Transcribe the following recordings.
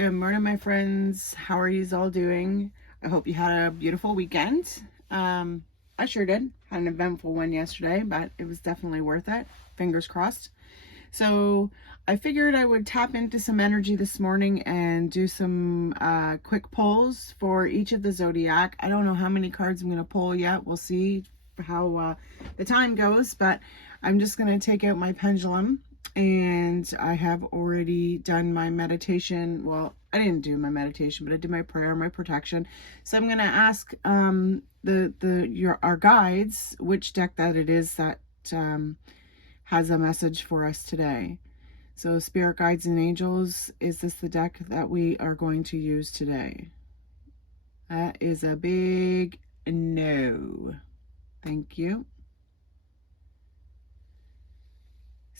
Good morning, my friends. How are you all doing? I hope you had a beautiful weekend. I sure did. Had an eventful one yesterday, but it was definitely worth it. Fingers crossed. So I figured I would tap into some energy this morning and do some quick pulls for each of the Zodiac. I don't know how many cards I'm going to pull yet. We'll see how the time goes, but I'm just going to take out my pendulum. And I have already done my meditation. Well, I didn't do my meditation, but I did my prayer, my protection. So I'm going to ask our guides which deck that it is that has a message for us today. So Spirit Guides and Angels, is this the deck that we are going to use today? That is a big no. Thank you.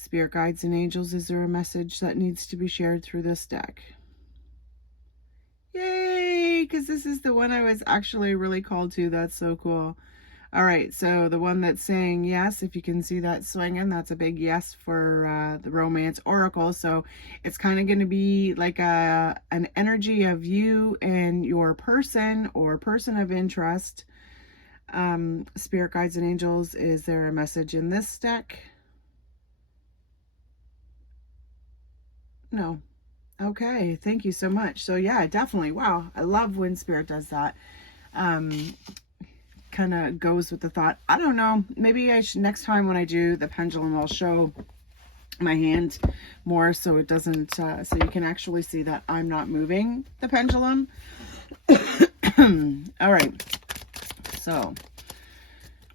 Spirit Guides and Angels, is there a message that needs to be shared through this deck? Yay, because this is the one I was actually really called to. That's so cool. All right, so the one that's saying yes, if you can see that swinging, that's a big yes for the Romance Oracle. So it's kind of going to be like an energy of you and your person or person of interest. Spirit Guides and Angels, is there a message in this deck? No. Okay, thank you so much. So yeah, definitely. Wow, I love when Spirit does that. Kind of goes with the thought. I don't know. Maybe I should, next time when I do the pendulum, I'll show my hand more so it doesn't, so you can actually see that I'm not moving the pendulum. All right. So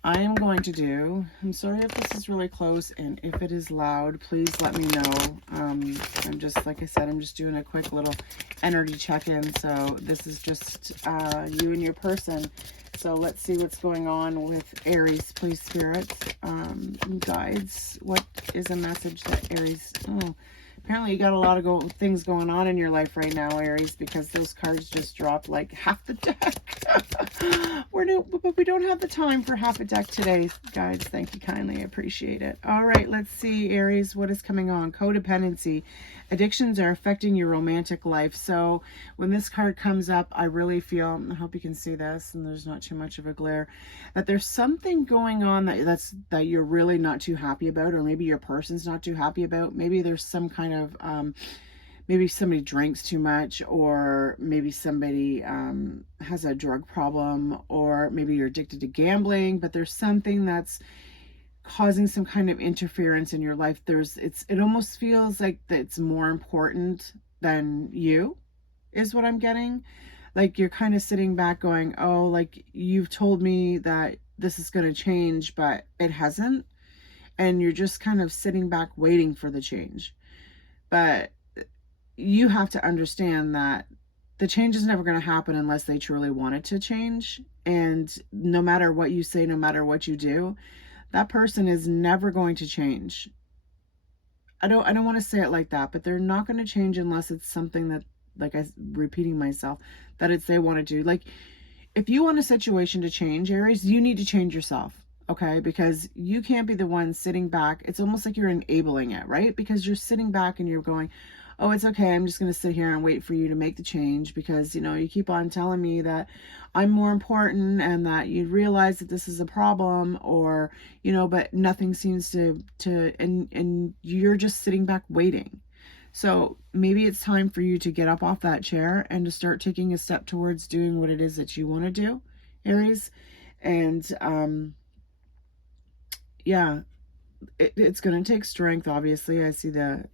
I am going to do, I'm sorry if this is really close and if it is loud, please let me know. I'm just, like I said, I'm just doing a quick little energy check-in. So this is just you and your person. So let's see what's going on with Aries, please, Spirit. Guides, what is a message that Aries, apparently you got a lot of things going on in your life right now, Aries, because those cards just dropped like half the deck. But we don't have the time for half a deck today, guys. Thank you kindly. I appreciate it. All right, let's see, Aries, what is coming on? Codependency. Addictions are affecting your romantic life. So when this card comes up, I really feel, I hope you can see this and there's not too much of a glare, that there's something going on that you're really not too happy about, or maybe your person's not too happy about. Maybe there's some kind of maybe somebody drinks too much, or maybe somebody has a drug problem, or maybe you're addicted to gambling, but there's something that's causing some kind of interference in your life. It almost feels like that it's more important than you, is what I'm getting. Like you're kind of sitting back going, oh, like you've told me that this is going to change, but it hasn't. And you're just kind of sitting back waiting for the change. But you have to understand that the change is never going to happen unless they truly want it to change. And no matter what you say, no matter what you do, that person is never going to change. I don't want to say it like that, but they're not going to change unless it's something that, like I'm repeating myself, that it's they want to do. Like if you want a situation to change, Aries, you need to change yourself. Okay, because you can't be the one sitting back. It's almost like you're enabling it, right? Because you're sitting back and you're going, oh, it's okay, I'm just going to sit here and wait for you to make the change because, you know, you keep on telling me that I'm more important and that you realize that this is a problem, or, you know, but nothing seems to and you're just sitting back waiting. So maybe it's time for you to get up off that chair and to start taking a step towards doing what it is that you want to do, Aries. And, yeah, it's going to take strength, obviously. I see the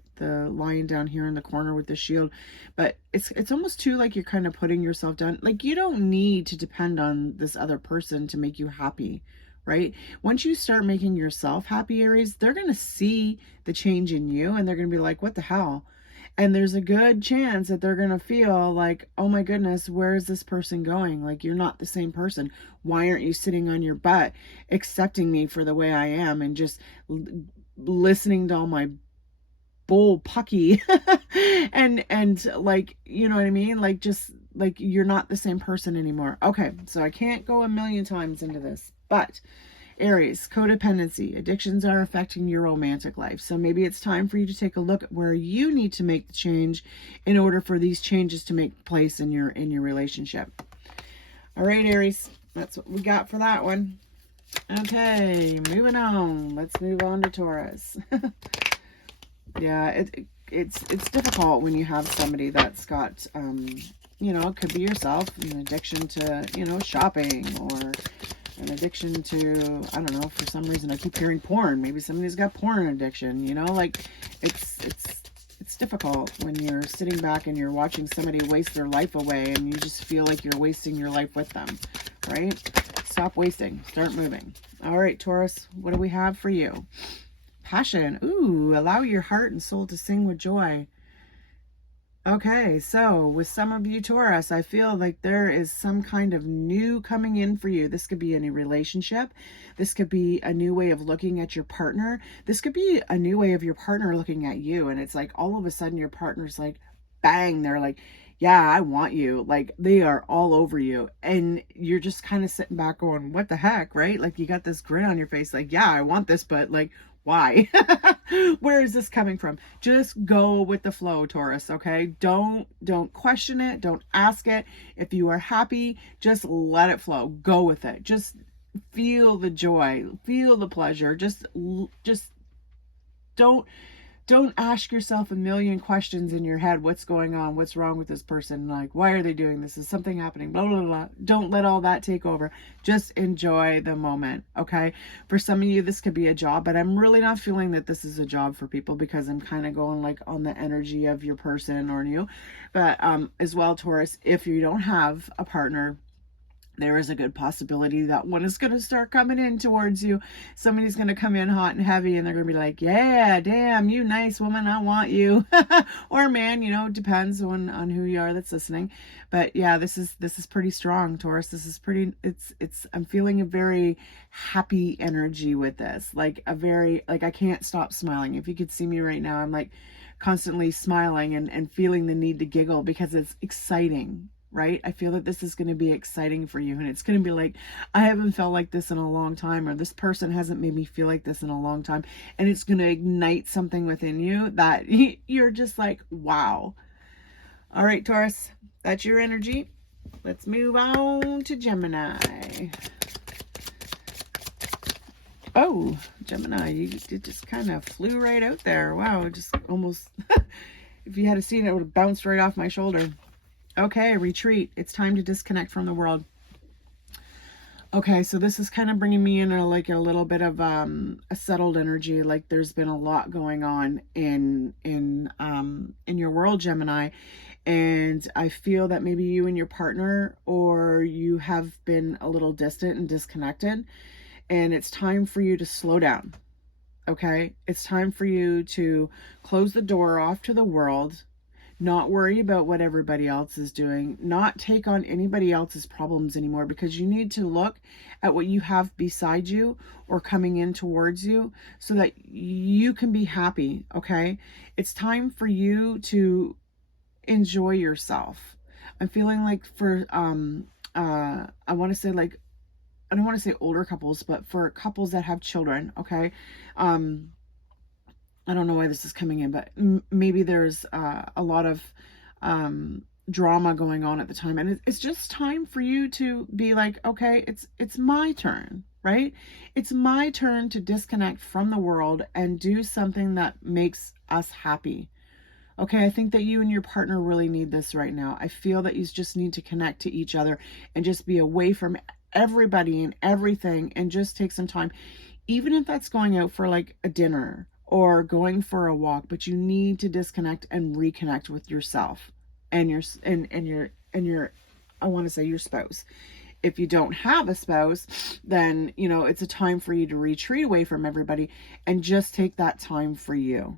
lion down here in the corner with the shield, but it's almost too like you're kind of putting yourself down. Like you don't need to depend on this other person to make you happy, right? Once you start making yourself happy, Aries, they're going to see the change in you and they're going to be like, what the hell? And there's a good chance that they're going to feel like, oh my goodness, where is this person going? Like, you're not the same person. Why aren't you sitting on your butt accepting me for the way I am and just listening to all my bull pucky and like, you know what I mean? Like, just like you're not the same person anymore. Okay, so I can't go a million times into this, but Aries, codependency. Addictions are affecting your romantic life. So maybe it's time for you to take a look at where you need to make the change in order for these changes to make place in your relationship. All right, Aries, that's what we got for that one. Okay, moving on. Let's move on to Taurus. Yeah, it's difficult when you have somebody that's got, you know, it could be yourself, an addiction to, you know, shopping, or an addiction to, I don't know, for some reason I keep hearing porn. Maybe somebody's got porn addiction, you know, like it's difficult when you're sitting back and you're watching somebody waste their life away and you just feel like you're wasting your life with them, right? Stop wasting, start moving. All right, Taurus, what do we have for you? Passion. Ooh, allow your heart and soul to sing with joy. Okay, so with some of you Taurus, I feel like there is some kind of new coming in for you. This could be in a relationship. This could be a new way of looking at your partner. This could be a new way of your partner looking at you. And it's like all of a sudden your partner's like, bang, they're like, yeah, I want you. Like they are all over you. And you're just kind of sitting back going, what the heck, right? Like you got this grin on your face, like, yeah, I want this, but like, why? Where is this coming from? Just go with the flow, Taurus, okay? Don't question it. Don't ask it. If you are happy, just let it flow. Go with it. Just feel the joy. Feel the pleasure. Just don't ask yourself a million questions in your head. What's going on? What's wrong with this person? Like, why are they doing this? Is something happening? Blah, blah, blah. Don't let all that take over. Just enjoy the moment, okay? For some of you, this could be a job, but I'm really not feeling that this is a job for people because I'm kind of going like on the energy of your person or you. But as well, Taurus, if you don't have a partner, there is a good possibility that one is going to start coming in towards you. Somebody's going to come in hot and heavy and they're going to be like, yeah, damn, you nice woman, I want you. Or man, you know, depends on who you are that's listening. But yeah, this is pretty strong, Taurus. This is pretty, I'm feeling a very happy energy with this. Like a very, like I can't stop smiling. If you could see me right now, I'm like constantly smiling and feeling the need to giggle because it's exciting. Right? I feel that this is going to be exciting for you. And it's going to be like, I haven't felt like this in a long time, or this person hasn't made me feel like this in a long time. And it's going to ignite something within you that you're just like, wow. All right, Taurus, that's your energy. Let's move on to Gemini. Oh, Gemini, you just kind of flew right out there. Wow, just almost, if you had seen it, it would have bounced right off my shoulder. Okay, retreat. It's time to disconnect from the world. Okay, so this is kind of bringing me in a little bit of a settled energy. Like there's been a lot going on in your world, Gemini, and I feel that maybe you and your partner, or you have been a little distant and disconnected, and it's time for you to slow down. Okay, it's time for you to close the door off to the world. Not worry about what everybody else is doing, not take on anybody else's problems anymore, because you need to look at what you have beside you or coming in towards you so that you can be happy, okay? It's time for you to enjoy yourself. I'm feeling like for, I want to say like, I don't want to say older couples, but for couples that have children, okay? I don't know why this is coming in, but maybe there's a lot of drama going on at the time. And it's just time for you to be like, okay, it's my turn, right? It's my turn to disconnect from the world and do something that makes us happy. Okay, I think that you and your partner really need this right now. I feel that you just need to connect to each other and just be away from everybody and everything and just take some time. Even if that's going out for like a dinner or going for a walk, but you need to disconnect and reconnect with yourself and your I want to say your spouse. If you don't have a spouse, then, you know, it's a time for you to retreat away from everybody and just take that time for you.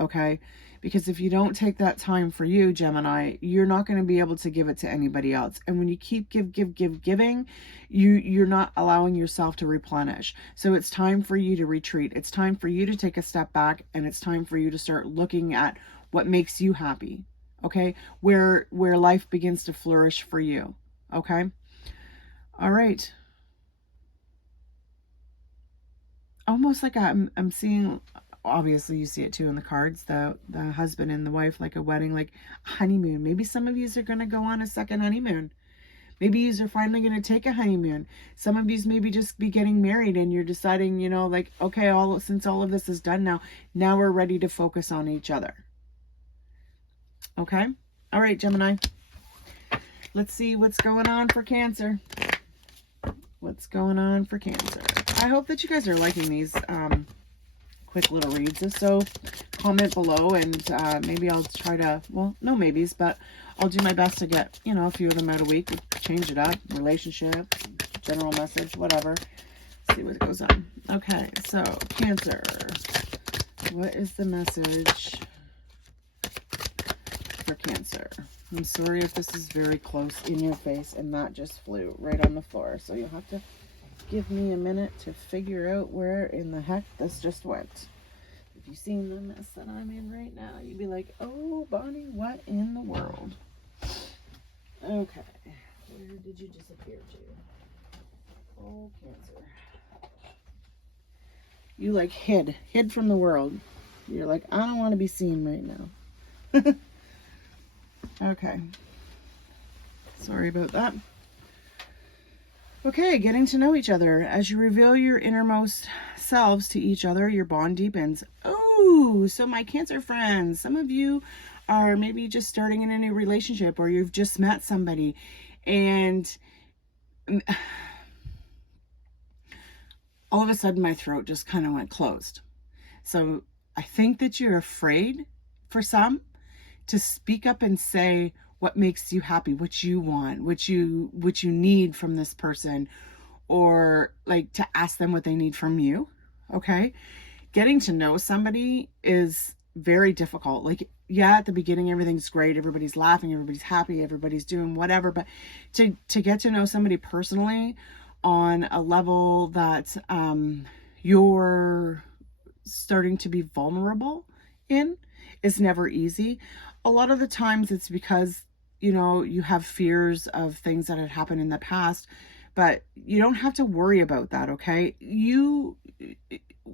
Okay? Because if you don't take that time for you, Gemini, you're not going to be able to give it to anybody else. And when you keep giving, you're not allowing yourself to replenish. So it's time for you to retreat. It's time for you to take a step back, and it's time for you to start looking at what makes you happy. Okay? Where life begins to flourish for you. Okay? All right. All right, Gemini, you just kind of flew right out there. Wow, just almost, if you had seen it, it would have bounced right off my shoulder. Okay, retreat. It's time to disconnect from the world. Okay, so this is kind of bringing me in a little bit of a settled energy. Like there's been a lot going on in your world, Gemini, and I feel that maybe you and your partner, or you have been a little distant and disconnected, and it's time for you to close the door off to the world. Not worry about what everybody else is doing, not take on anybody else's problems anymore, because you need to look at what you have beside you or coming in towards you so that you can be happy. Okay, it's time for you to enjoy the moment. Okay? All right. almost like I'm seeing, obviously you see it too in the cards, the husband and the wife, like a wedding, like honeymoon. Maybe some of you are going to go on a second honeymoon. Maybe you are finally going to take a honeymoon. Some of you maybe just be getting married and you're deciding, you know, like, okay, since all of this is done now we're ready to focus on each other. Okay? All right, Gemini. Let's see what's going on for Cancer. What's going on for Cancer? I hope that you guys are liking these quick little reads. If so, comment below and maybe I'll try to, well, no maybes, but I'll do my best to get, you know, a few of them out a week. Change it up. Relationship, general message, whatever. See what goes on. Okay, so Cancer. What is the message for Cancer? I'm sorry if this is very close in your face and that just flew right on the floor. So you'll have to give me a minute to figure out where in the heck this just went. If you've seen the mess that I'm in right now, you'd be like, oh, Bonnie, what in the world? Okay. Where did you disappear to? Oh, Cancer. You like hid from the world. You're like, I don't want to be seen right now. Okay. Sorry about that. Okay, getting to know each other. As you reveal your innermost selves to each other, your bond deepens. Oh, so my Cancer friends, some of you are maybe just starting in a new relationship or you've just met somebody and all of a sudden my throat just kind of went closed. So I think that you're afraid for some to speak up and say what makes you happy, what you want, what you need from this person, or like to ask them what they need from you. Okay. Getting to know somebody is very difficult. Like, yeah, at the beginning, everything's great. Everybody's laughing, everybody's happy, everybody's doing whatever. But to get to know somebody personally on a level that you're starting to be vulnerable in is never easy. A lot of the times it's because, you know, you have fears of things that had happened in the past, but you don't have to worry about that, okay?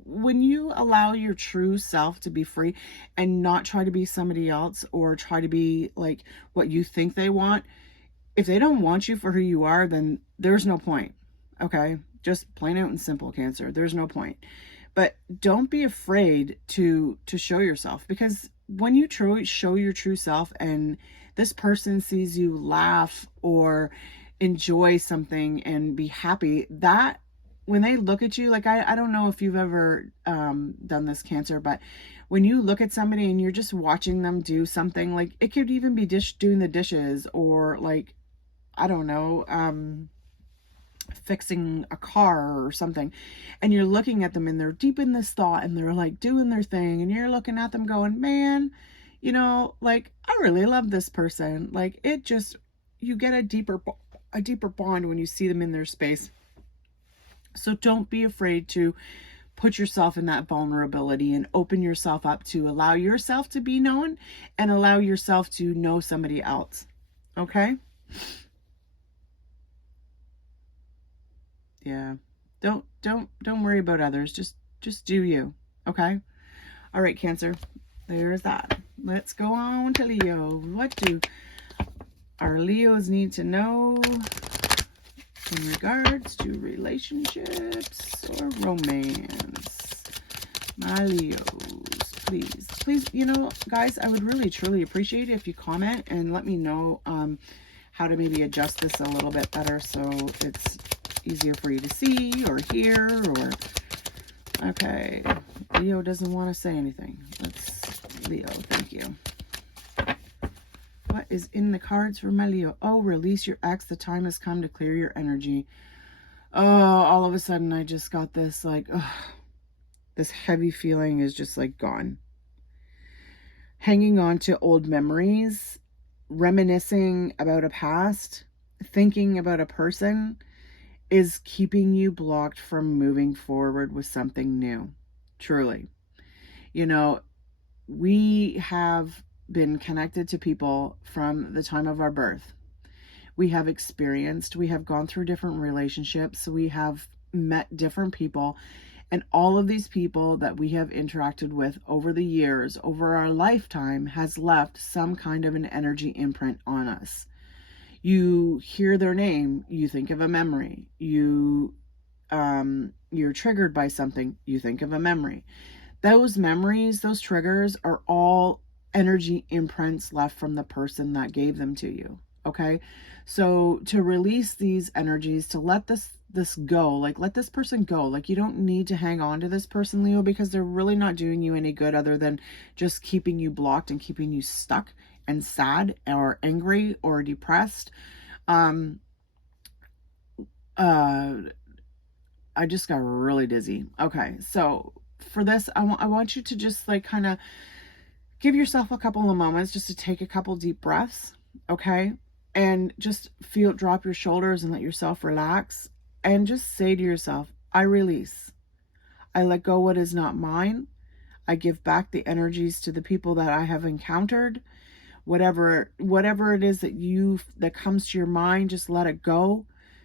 When you allow your true self to be free and not try to be somebody else or try to be like what you think they want, if they don't want you for who you are, then there's no point, okay? Just plain out and simple, Cancer. There's no point. But don't be afraid to show yourself, because when you truly show your true self and this person sees you laugh or enjoy something and be happy, that when they look at you, like I don't know if you've ever done this, Cancer, but when you look at somebody and you're just watching them do something, like it could even be doing the dishes or like, I don't know, fixing a car or something, and you're looking at them and they're deep in this thought and they're like doing their thing and you're looking at them going, man, you know, like I really love this person. Like it just, you get a deeper bond when you see them in their space. So don't be afraid to put yourself in that vulnerability and open yourself up to allow yourself to be known and allow yourself to know somebody else. Okay? Yeah. Don't worry about others. Just do you. Okay? All right, Cancer. There's that. Let's go on to Leo. What do our Leos need to know in regards to relationships or romance? My Leos, please, you know, guys, I would really truly appreciate it if you comment and let me know how to maybe adjust this a little bit better so it's easier for you to see or hear. Or okay, Leo doesn't want to say anything. Leo, thank you. What is in the cards for my Leo? Oh, release your ex. The time has come to clear your energy. Oh, all of a sudden I just got this like, this heavy feeling is just like gone. Hanging on to old memories, reminiscing about a past, thinking about a person is keeping you blocked from moving forward with something new. Truly. You know, we have been connected to people from the time of our birth. We have experienced, we have gone through different relationships, we have met different people, And all of these people that we have interacted with over the years, over our lifetime, has left some kind of an energy imprint on us. You hear their name, you think of a memory. You're triggered by something, you think of a memory. Those memories, those triggers are all energy imprints left from the person that gave them to you. Okay? So to release these energies, to let this go, like let this person go. Like you don't need to hang on to this person, Leo, because they're really not doing you any good other than just keeping you blocked and keeping you stuck and sad or angry or depressed. I just got really dizzy. Okay, so for this, I want you to just like kind of give yourself a couple of moments just to take a couple deep breaths, okay? And just drop your shoulders and let yourself relax and just say to yourself, I release. I let go what is not mine. I give back the energies to the people that I have encountered. Whatever it is that comes to your mind, just let it go.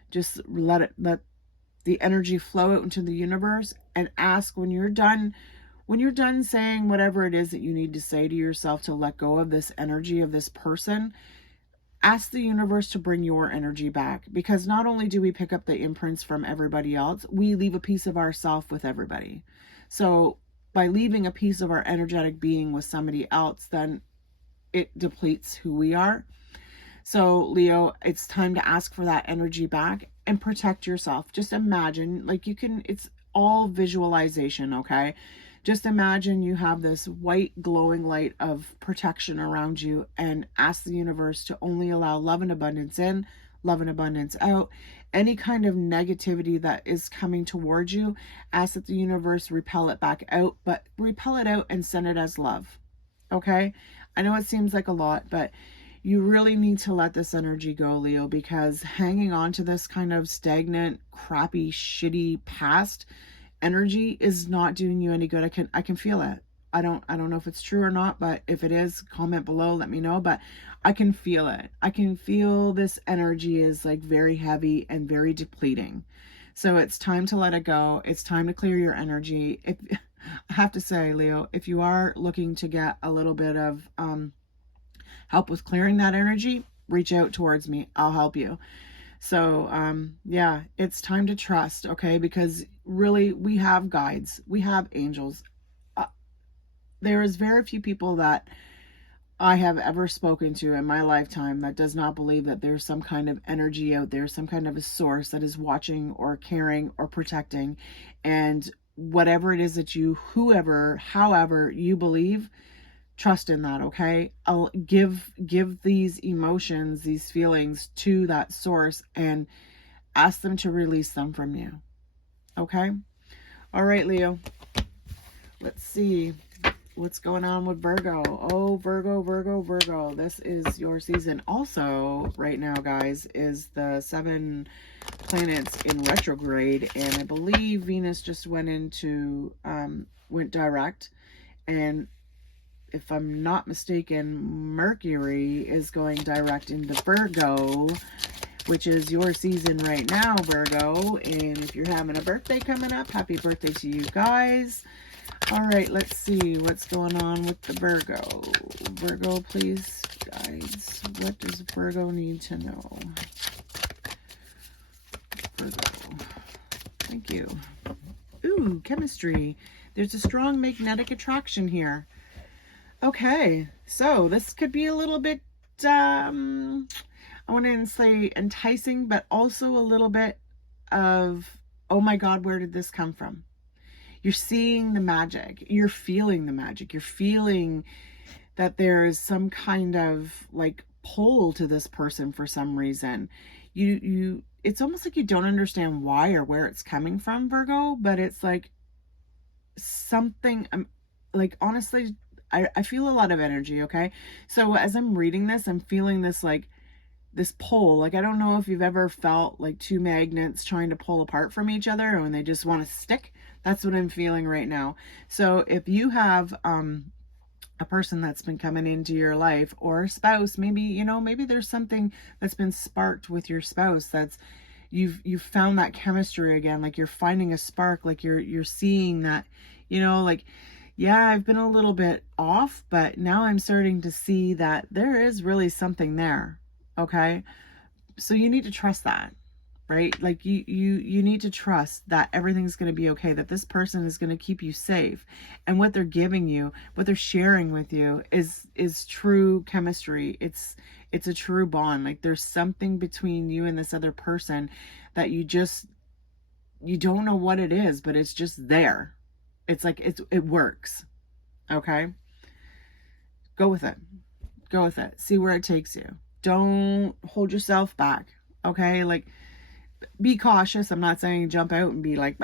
Just let the energy flow out into the universe, and ask when you're done saying whatever it is that you need to say to yourself to let go of this energy of this person, ask the universe to bring your energy back. Because not only do we pick up the imprints from everybody else, we leave a piece of ourself with everybody. So by leaving a piece of our energetic being with somebody else, then it depletes who we are. So Leo, it's time to ask for that energy back and protect yourself. Just imagine, like it's all visualization, okay? Just imagine you have this white glowing light of protection around you, and ask the universe to only allow love and abundance in, love and abundance out. Any kind of negativity that is coming towards you, ask that the universe repel it back out, but repel it out and send it as love, okay? I know it seems like a lot, but you really need to let this energy go, Leo, because hanging on to this kind of stagnant, crappy, shitty past energy is not doing you any good. I can feel it. I don't know if it's true or not, but if it is, comment below, let me know. But I can feel it. I can feel this energy is like very heavy and very depleting. So it's time to let it go. It's time to clear your energy. I have to say, Leo, if you are looking to get a little bit of help with clearing that energy, reach out towards me. I'll help you. So yeah, it's time to trust, okay? Because really, we have guides. We have angels. There is very few people that I have ever spoken to in my lifetime that does not believe that there's some kind of energy out there, some kind of a source that is watching or caring or protecting. And whatever it is that however you believe, trust in that, okay? I'll give these emotions, these feelings to that source, and ask them to release them from you, okay? All right, Leo. Let's see what's going on with Virgo. Oh, Virgo. This is your season. Also, right now, guys, is the 7 planets in retrograde, and I believe Venus just went direct, and if I'm not mistaken, Mercury is going direct into Virgo, which is your season right now, Virgo. And if you're having a birthday coming up, happy birthday to you guys. All right, let's see what's going on with the Virgo. Virgo, please, guys. What does Virgo need to know? Virgo. Thank you. Ooh, chemistry. There's a strong magnetic attraction here. Okay, so this could be a little bit, I wouldn't say enticing, but also a little bit of, oh my God, where did this come from? You're seeing the magic. You're feeling the magic. You're feeling that there is some kind of like pull to this person for some reason. It's almost like you don't understand why or where it's coming from, Virgo, but it's like something, like honestly, I feel a lot of energy, okay? So as I'm reading this, I'm feeling this like this pull. Like I don't know if you've ever felt like two magnets trying to pull apart from each other and they just want to stick. That's what I'm feeling right now. So if you have a person that's been coming into your life, or a spouse, maybe, maybe there's something that's been sparked with your spouse that's, you've found that chemistry again. Like you're finding a spark, like you're seeing that, you know, like, yeah, I've been a little bit off, but now I'm starting to see that there is really something there. Okay. So you need to trust that, right? Like you need to trust that everything's going to be okay, that this person is going to keep you safe, and what they're giving you, what they're sharing with you is true chemistry. It's a true bond. Like there's something between you and this other person that you don't know what it is, but it's just there. It's like it works. Okay? Go with it. Go with it. See where it takes you. Don't hold yourself back. Okay? Like, be cautious. I'm not saying jump out and be like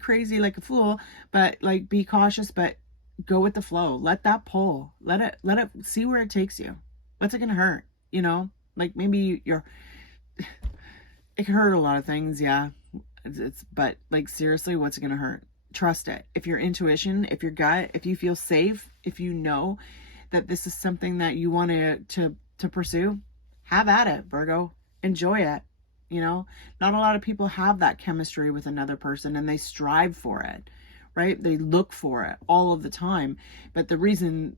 crazy, like a fool, but like be cautious, but go with the flow. Let that pull. Let it see where it takes you. What's it gonna hurt? You know? Like maybe it can hurt a lot of things, yeah. But like seriously, what's it gonna hurt? Trust it. If your intuition, if your gut, if you feel safe, if you know that this is something that you want to pursue, have at it, Virgo. Enjoy it. You know, not a lot of people have that chemistry with another person, and they strive for it, right? They look for it all of the time. But the reason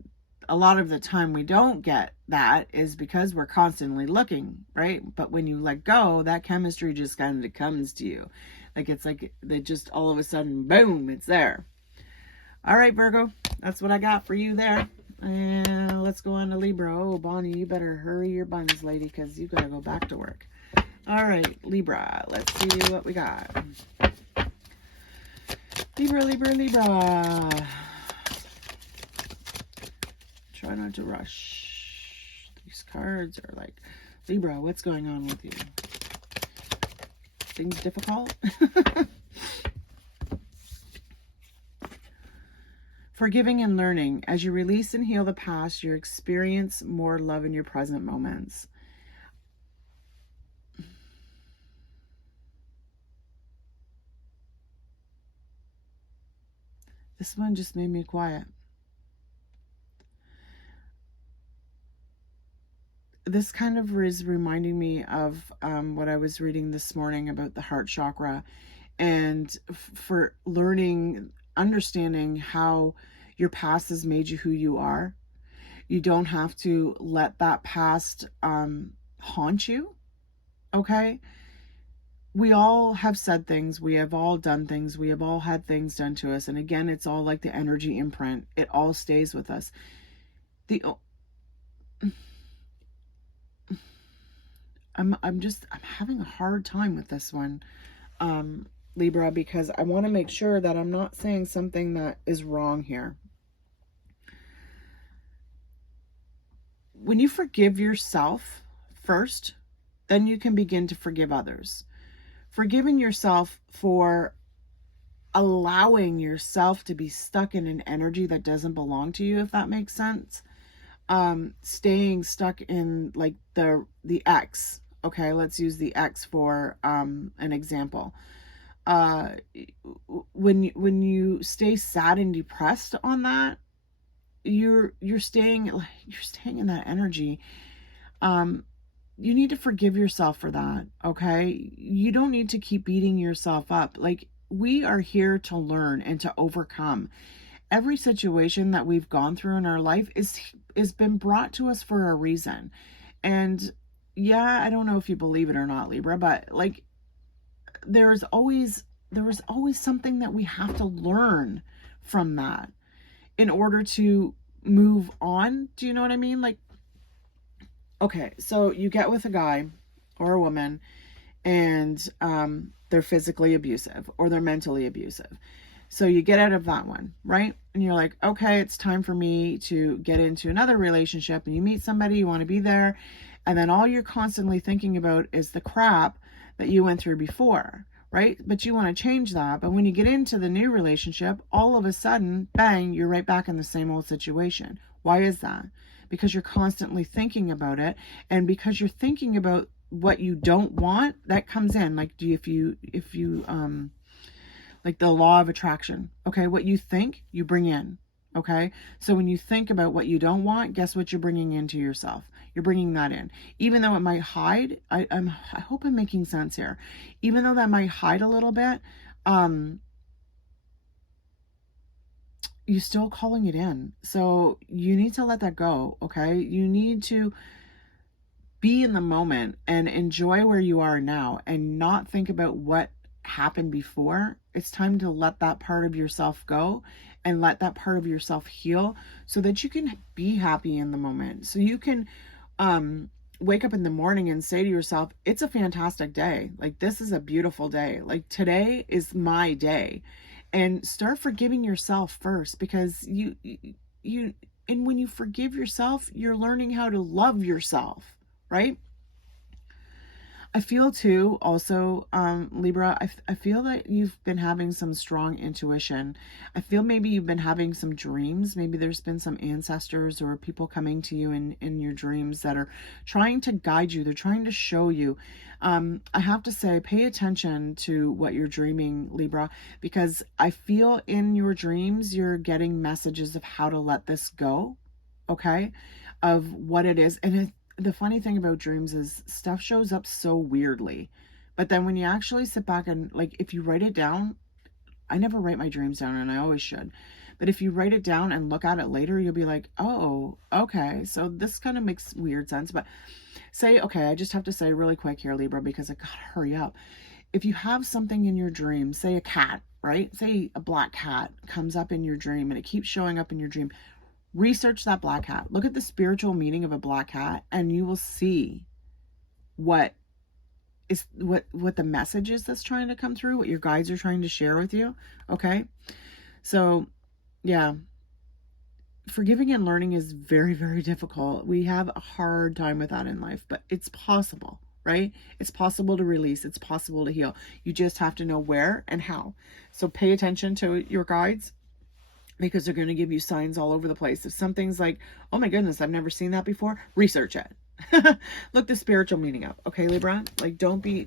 a lot of the time we don't get that is because we're constantly looking, right? But when you let go, that chemistry just kind of comes to you. It's like they just all of a sudden, boom, it's there. All right, Virgo, that's what I got for you there. And let's go on to Libra. Oh, Bonnie, you better hurry your buns, lady, because you got to go back to work. All right, Libra, let's see what we got. Libra. Try not to rush. These cards are like, Libra, what's going on with you? Things difficult? Forgiving and learning. As you release and heal the past, you experience more love in your present moments. This one just made me quiet. This kind of is reminding me of what I was reading this morning about the heart chakra, and for learning, understanding how your past has made you who you are. You don't have to let that past haunt you, okay? We all have said things, we have all done things, we have all had things done to us, and again, it's all like the energy imprint. It all stays with us. I'm having a hard time with this one, Libra, because I want to make sure that I'm not saying something that is wrong here. When you forgive yourself first, then you can begin to forgive others. Forgiving yourself for allowing yourself to be stuck in an energy that doesn't belong to you, if that makes sense. Staying stuck in like the X. Okay, let's use the X for an example. When you stay sad and depressed on that, you're staying in that energy. You need to forgive yourself for that, okay? You don't need to keep beating yourself up. Like, we are here to learn and to overcome. Every situation that we've gone through in our life is been brought to us for a reason. And yeah, I don't know if you believe it or not, Libra, but like there was always something that we have to learn from that in order to move on. Do you know what I mean? Like, okay, so you get with a guy or a woman and they're physically abusive or they're mentally abusive. So you get out of that one, right? And you're like, okay, it's time for me to get into another relationship. And you meet somebody, you want to be there. And then all you're constantly thinking about is the crap that you went through before, right? But you want to change that. But when you get into the new relationship, all of a sudden, bang, you're right back in the same old situation. Why is that? Because you're constantly thinking about it. And because you're thinking about what you don't want, that comes in. Like, if you like the law of attraction, okay? What you think, you bring in, okay? So when you think about what you don't want, guess what you're bringing into yourself? You're bringing that in. Even though it might hide, I hope I'm making sense here. Even though that might hide a little bit, you're still calling it in. So you need to let that go, okay? You need to be in the moment and enjoy where you are now and not think about what happened before. It's time to let that part of yourself go and let that part of yourself heal so that you can be happy in the moment. So you can wake up in the morning and say to yourself, it's a fantastic day. Like, this is a beautiful day. Like, today is my day. And start forgiving yourself first, because and when you forgive yourself, you're learning how to love yourself, right? I feel too, also, Libra, I feel that you've been having some strong intuition. I feel maybe you've been having some dreams. Maybe there's been some ancestors or people coming to you in your dreams that are trying to guide you. They're trying to show you. I have to say, pay attention to what you're dreaming, Libra, because I feel in your dreams, you're getting messages of how to let this go, okay? Of what it is. And the funny thing about dreams is stuff shows up so weirdly, but then when you actually sit back and, like, if you write it down, I never write my dreams down and I always should, but if you write it down and look at it later, you'll be like, oh, okay, so this kind of makes weird sense. But say, okay, I just have to say really quick here, Libra, because I gotta hurry up. If you have something in your dream, say a cat, right? Say a black cat comes up in your dream and it keeps showing up in your dream. Research that black cat. Look at the spiritual meaning of a black cat, and you will see what the message is that's trying to come through, what your guides are trying to share with you. Okay? So, yeah. Forgiving and learning is very, very difficult. We have a hard time with that in life, but it's possible, right? It's possible to release. It's possible to heal. You just have to know where and how. So pay attention to your guides, because they're going to give you signs all over the place. If something's like, oh my goodness, I've never seen that before, research it. Look the spiritual meaning up. Okay, Libra? Like, don't be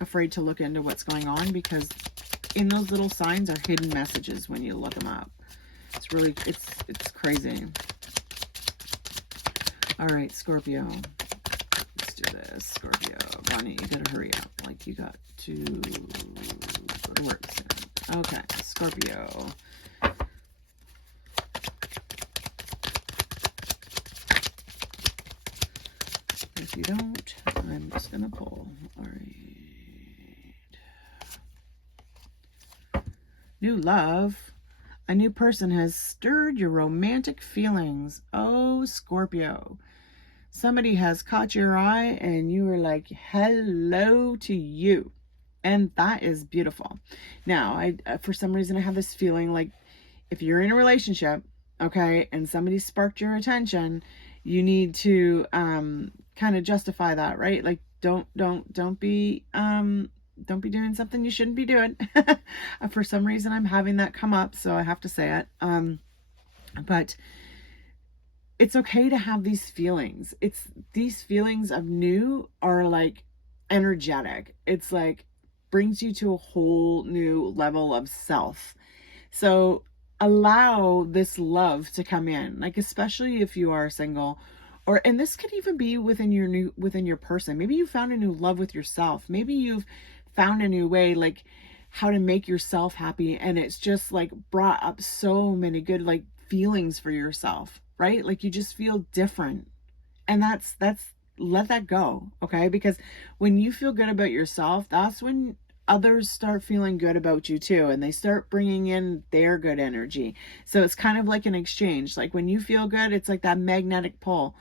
afraid to look into what's going on, because in those little signs are hidden messages when you look them up. It's really, it's crazy. All right, Scorpio. Let's do this. Scorpio. Bonnie, you gotta hurry up. Like, you got to go to work soon. Okay, Scorpio. If you don't, I'm just gonna pull. All right. New love. A new person has stirred your romantic feelings. Oh, Scorpio. Somebody has caught your eye and you were like, hello to you. And that is beautiful. Now, I for some reason, I have this feeling like if you're in a relationship, okay, and somebody sparked your attention, you need to kind of justify that, right? Like, don't be doing something you shouldn't be doing. For some reason, I'm having that come up, so I have to say it. But it's okay to have these feelings. These feelings of new are like energetic. It's like brings you to a whole new level of self. So allow this love to come in, like, especially if you are single, and this could even be within your person. Maybe you found a new love with yourself. Maybe you've found a new way, like, how to make yourself happy, and it's just like brought up so many good, like, feelings for yourself, right? Like, you just feel different, and that's let that go, okay? Because when you feel good about yourself, that's when others start feeling good about you too, and they start bringing in their good energy. So it's kind of like an exchange. Like, when you feel good, it's like that magnetic pull.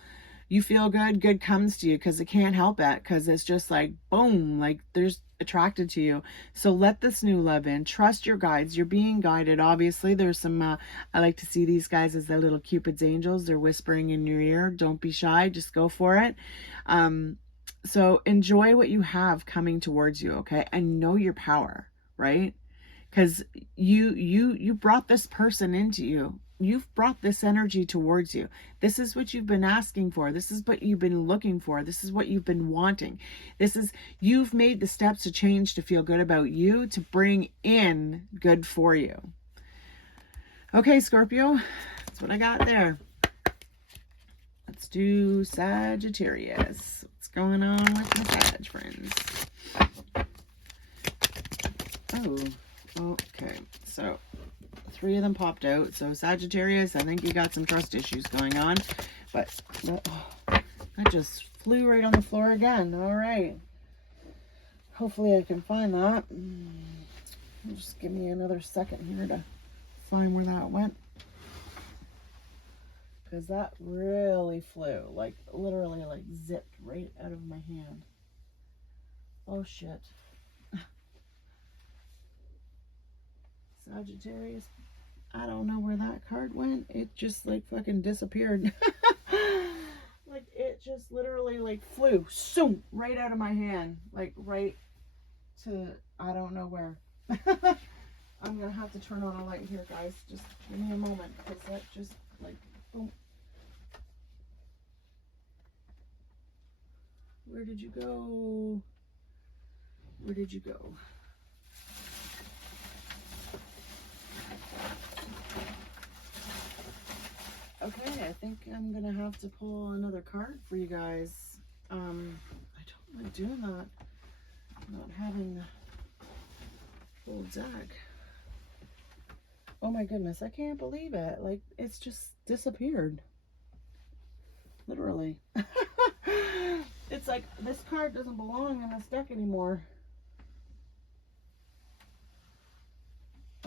You feel good, good comes to you, because it can't help it, because it's just like, boom, like, there's attracted to you. So let this new love in. Trust your guides. You're being guided. Obviously, there's some, I like to see these guys as the little Cupid's angels. They're whispering in your ear. Don't be shy. Just go for it. So enjoy what you have coming towards you, okay? And know your power, right? Because you brought this person into you. You've brought this energy towards you. This is what you've been asking for. This is what you've been looking for. This is what you've been wanting. You've made the steps to change, to feel good about you, to bring in good for you. Okay, Scorpio, that's what I got there. let's do Sagittarius. What's going on with my Sag friends? Oh, okay. So 3 of them popped out. So Sagittarius, I think you got some trust issues going on. But that just flew right on the floor again. All right. Hopefully I can find that. Just give me another second here to find where that went. Because that really flew. Like, literally, like, zipped right out of my hand. Oh, shit. Sagittarius. I don't know where that card went. It just, like, fucking disappeared. Like, it just literally, like, flew. Zoom, right out of my hand. Like, right to, I don't know where. I'm going to have to turn on a light here, guys. Just give me a moment. Because that just, like, boom. Where did you go? Where did you go? Okay, I think I'm gonna have to pull another card for you guys. I don't like doing that. Not having the full deck. Oh my goodness, I can't believe it. Like, it's just disappeared. Literally. It's like, this card doesn't belong in this deck anymore.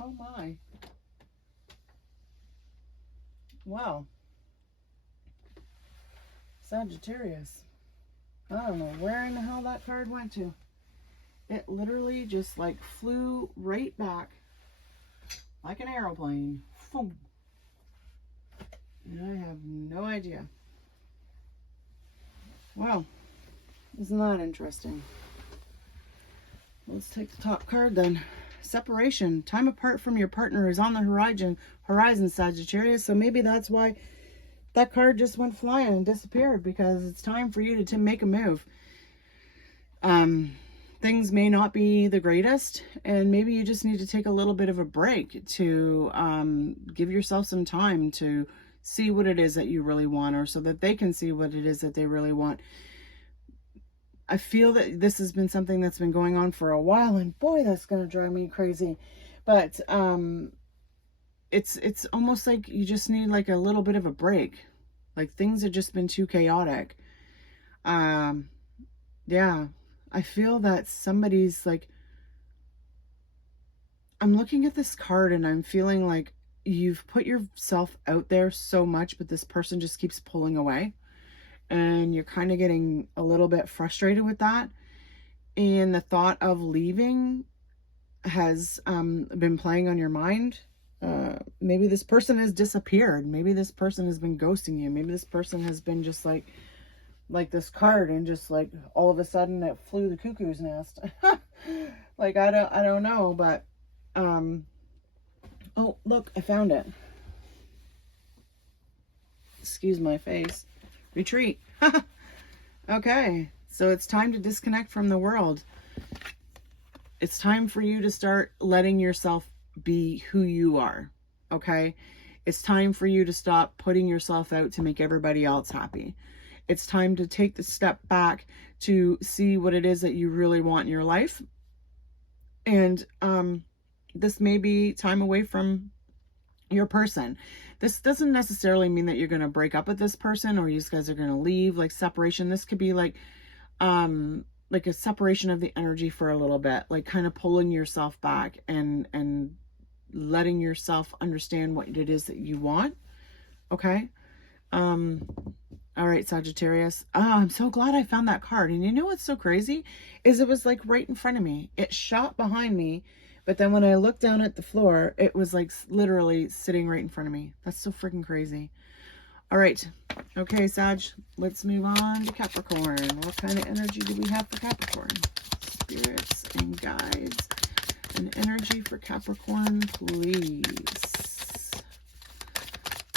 Oh my. Wow. Sagittarius. I don't know where in the hell that card went to. It literally just like flew right back like an aeroplane. Boom. And I have no idea. Well, isn't that interesting? Let's take the top card then. Separation. Time apart from your partner is on the horizon, Sagittarius. So maybe that's why that card just went flying and disappeared, because it's time for you to make a move. Things may not be the greatest, and maybe you just need to take a little bit of a break to give yourself some time to see what it is that you really want, or so that they can see what it is that they really want. I feel that this has been something that's been going on for a while, and boy, that's going to drive me crazy. But it's almost like you just need like a little bit of a break. Like, things have just been too chaotic. Yeah, I feel that somebody's like, I'm looking at this card and I'm feeling like you've put yourself out there so much, but this person just keeps pulling away. And you're kind of getting a little bit frustrated with that. And the thought of leaving has been playing on your mind. Maybe this person has disappeared. Maybe this person has been ghosting you. Maybe this person has been just like this card, and just like all of a sudden it flew the cuckoo's nest. Like, I don't know, but oh, look, I found it. Excuse my face. Retreat. Okay, so it's time to disconnect from the world. It's time for you to start letting yourself be who you are. Okay, it's time for you to stop putting yourself out to make everybody else happy. It's time to take the step back to see what it is that you really want in your life. And this may be time away from your person. This doesn't necessarily mean that you're going to break up with this person, or you guys are going to leave. Like, separation. This could be like a separation of the energy for a little bit, like kind of pulling yourself back and letting yourself understand what it is that you want. Okay. All right, Sagittarius. Oh, I'm so glad I found that card. And you know what's so crazy is it was like right in front of me. It shot behind me. But then when I looked down at the floor, it was like literally sitting right in front of me. That's so freaking crazy. All right. Okay, Sag, let's move on to Capricorn. What kind of energy do we have for Capricorn? Spirits and guides. And energy for Capricorn, please.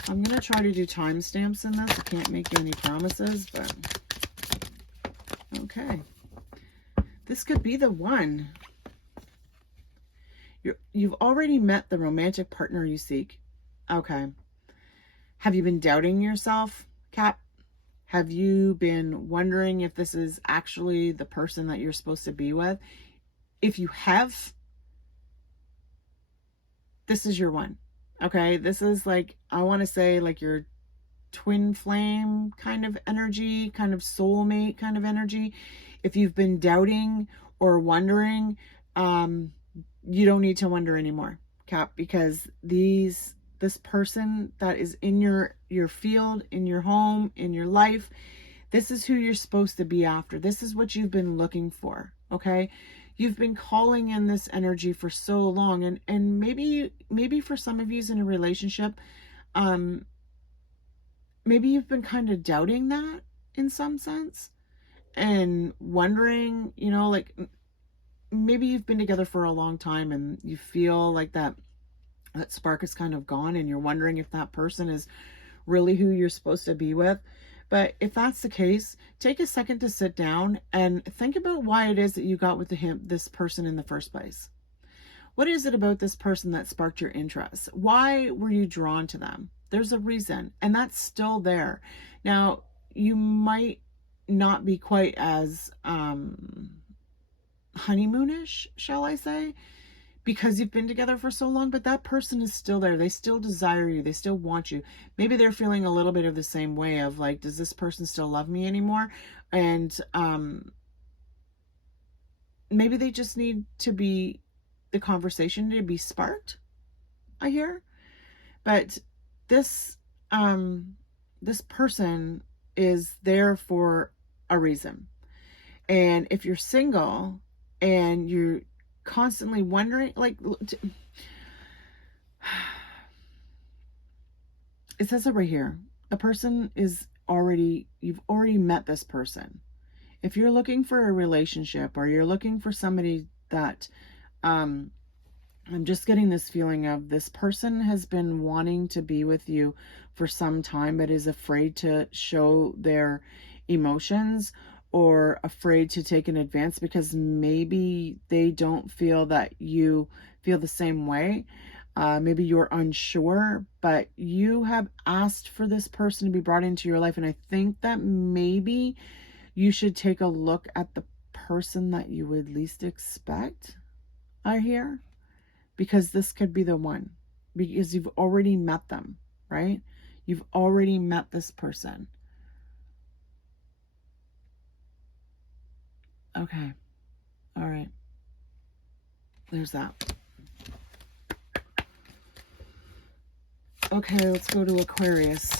I'm going to try to do timestamps in this. I can't make you any promises, but okay. This could be the one. You've already met the romantic partner you seek. Okay. Have you been doubting yourself, Cap? Have you been wondering if this is actually the person that you're supposed to be with? If you have, this is your one. Okay, this is like, I want to say like your twin flame kind of energy, kind of soulmate kind of energy. If you've been doubting or wondering, you don't need to wonder anymore, Cap, because this person that is in your field, in your home, in your life, this is who you're supposed to be after. This is what you've been looking for, okay? You've been calling in this energy for so long, and maybe for some of you in a relationship, maybe you've been kind of doubting that in some sense and wondering, you know, like maybe you've been together for a long time and you feel like that spark is kind of gone and you're wondering if that person is really who you're supposed to be with. But if that's the case, take a second to sit down and think about why it is that you got with this person in the first place. What is it about this person that sparked your interest? Why were you drawn to them? There's a reason, and that's still there. Now, you might not be quite as honeymoonish, shall I say, because you've been together for so long, but that person is still there. They still desire you. They still want you. Maybe they're feeling a little bit of the same way of like, does this person still love me anymore? And maybe they just need to be, the conversation to be sparked, I hear. But this person is there for a reason. And if you're single and you're constantly wondering, like, it says it right here, a person is you've already met this person. If you're looking for a relationship or you're looking for somebody that, I'm just getting this feeling of this person has been wanting to be with you for some time, but is afraid to show their emotions or afraid to take an advance because maybe they don't feel that you feel the same way. Maybe you're unsure, but you have asked for this person to be brought into your life. And I think that maybe you should take a look at the person that you would least expect, I hear, because this could be the one, because you've already met them, right? You've already met this person. Okay. All right. There's that. Okay, let's go to Aquarius.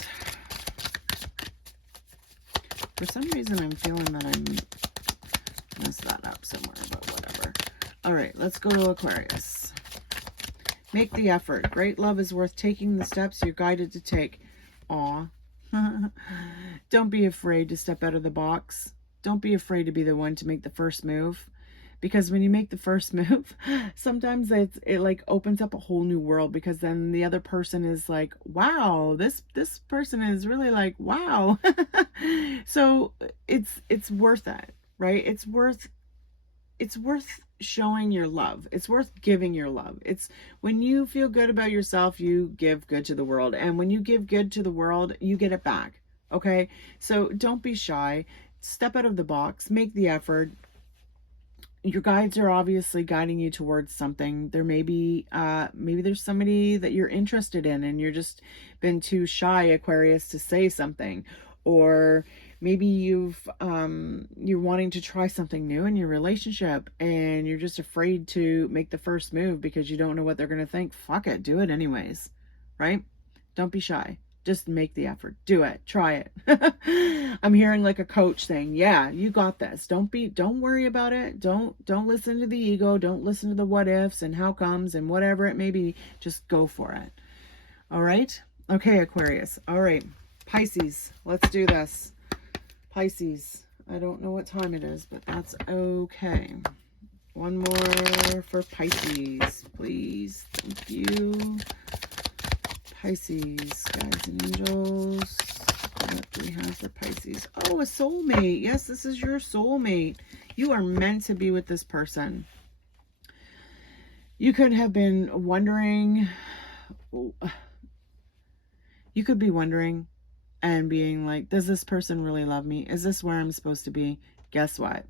For some reason, I'm feeling that I messed that up somewhere, but whatever. All right, let's go to Aquarius. Make the effort. Great love is worth taking the steps you're guided to take. Aw. Don't be afraid to step out of the box. Don't be afraid to be the one to make the first move. Because when you make the first move, sometimes it like opens up a whole new world, because then the other person is like, wow, this person is really like, wow. So it's worth it, right? It's worth showing your love. It's worth giving your love. It's when you feel good about yourself, you give good to the world. And when you give good to the world, you get it back. Okay? So don't be shy. Step out of the box. Make the effort. Your guides are obviously guiding you towards something. There may be, maybe there's somebody that you're interested in and you're just been too shy, Aquarius, to say something. Or maybe you're wanting to try something new in your relationship and you're just afraid to make the first move because you don't know what they're going to think. Fuck it. Do it anyways, right? Don't be shy. Just make the effort. Do it. Try it. I'm hearing like a coach saying, yeah, you got this. Don't worry about it. Don't listen to the ego. Don't listen to the what ifs and how comes and whatever it may be. Just go for it. All right. Okay, Aquarius. All right. Pisces. Let's do this. Pisces. I don't know what time it is, but that's okay. One more for Pisces, please. Thank you. Pisces, guys and angels. What do we have for Pisces? Oh, a soulmate. Yes, this is your soulmate. You are meant to be with this person. You could have been wondering. You could be wondering, and being like, does this person really love me? Is this where I'm supposed to be? Guess what?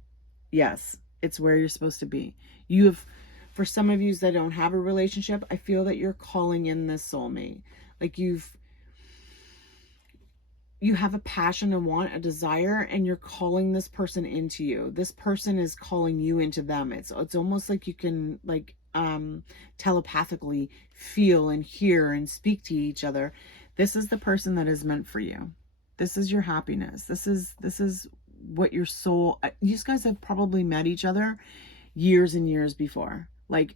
Yes, it's where you're supposed to be. You have, for some of you that don't have a relationship, I feel that you're calling in this soulmate. Like you have a passion, a want, a desire, and you're calling this person into you. This person is calling you into them. It's almost like you can like telepathically feel and hear and speak to each other. This is the person that is meant for you. This is your happiness. This is what your soul, you guys have probably met each other years and years before. Like,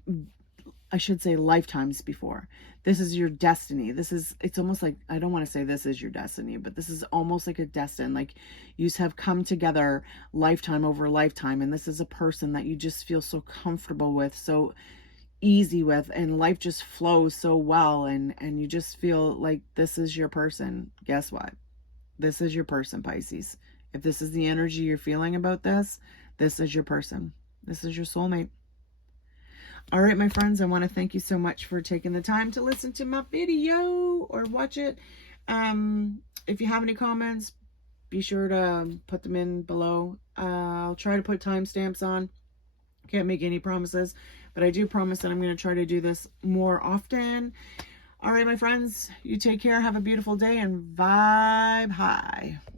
I should say lifetimes before. This is your destiny. It's almost like, I don't want to say this is your destiny, but this is almost like a destiny. Like, you have come together lifetime over lifetime, and this is a person that you just feel so comfortable with, so easy with, and life just flows so well, and you just feel like this is your person. Guess what? This is your person, Pisces. If this is the energy you're feeling about this is your person. This is your soulmate. All right, my friends, I want to thank you so much for taking the time to listen to my video or watch it. If you have any comments, be sure to put them in below. I'll try to put timestamps on. Can't make any promises, but I do promise that I'm going to try to do this more often. All right, my friends, you take care. Have a beautiful day and vibe high.